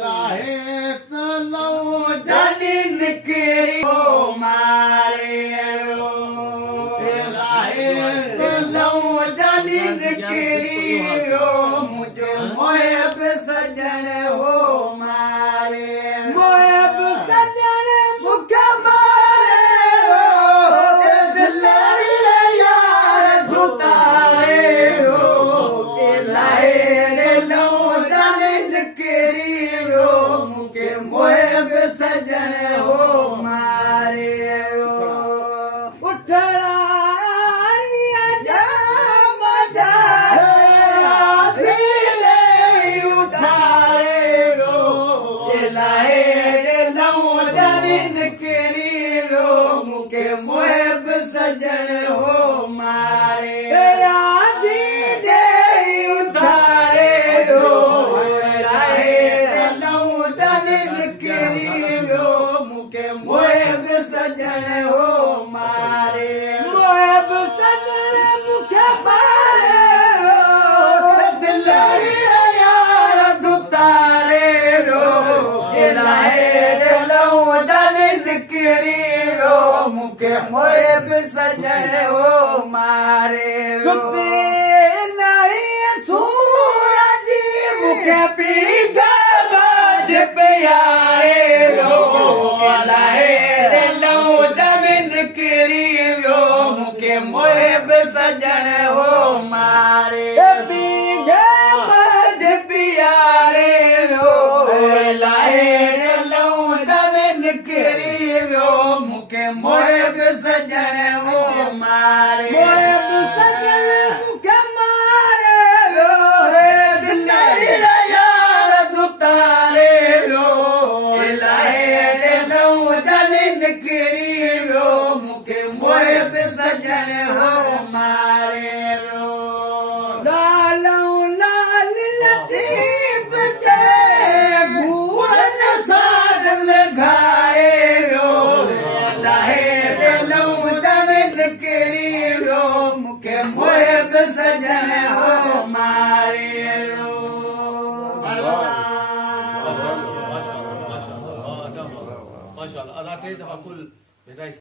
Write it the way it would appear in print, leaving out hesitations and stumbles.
लाहे तलो जानी निकरी हो मारे लाहे तलो जानी निकरी हो मुझे मोहब सजन हो मारे मोहब सजन मुख मारे दिलड़ी यार धुतारे हो लाहे लो जानी निकरी हो मुझे मोहब सजन हो मारे उठड़ा मोहब सजन हो मारे आदि दे उधारे रो लाहे लऊ दल निकरी रो मुके मोहब सजन हो मारे मोहब सजन मुके मारे दिलड़ी यार दुतारे रो लाहे लऊ दल निकरी मुके मोहब सजन हो मारे नहीं सूरज मुके पीगा बाज प्यारे रो लाहे लो जमीन किरी रो मुके मोहब सजन हो मारे पीगा बाज प्यारे रो लाहे लो जमीन किरी रो मुके मोहब सजन हो मारे मोहब सजन मुके मारे रो दिलड़ी यार दुतारे रो लाहे लो जानी निकरी रो मुके मोहब सजन हो मारे रो लालो लाल लतीफ दे भूल साध लगाए रो मुके मोहब सजन हो मारे रो ما شاء الله. أنا كيف أقول